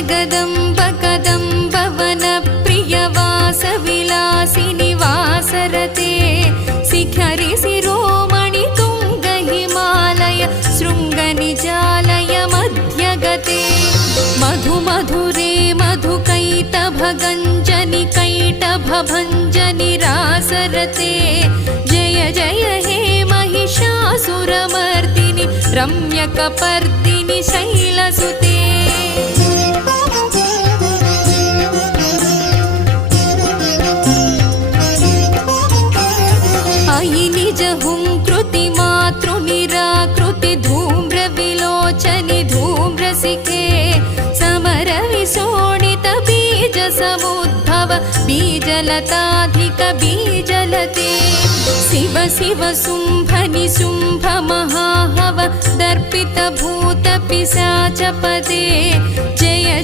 जगदम्ब कदम्बवन प्रियवासविलासिनि वासरते शिखरि शिरोमणि तुङ्ग हिमालय शृङ्गनिजालय मध्यगते मधु मधुरे मधुकैटभगञ्जनि कैटभभञ्जनि रासरते जय जय हे महिषासुरमर्दिनि रम्यकपर्दिनि शैलसुते अयि निज हुंकृति मातृनिराकृति धूम्रविलोचनि धूम्रसिके समरविशोणित बीज समुद्भव बीजलताधिक बीजलते शिव शिव शुम्भनि शुम्भ महाहव दर्पित भूत पिशाच पदे जय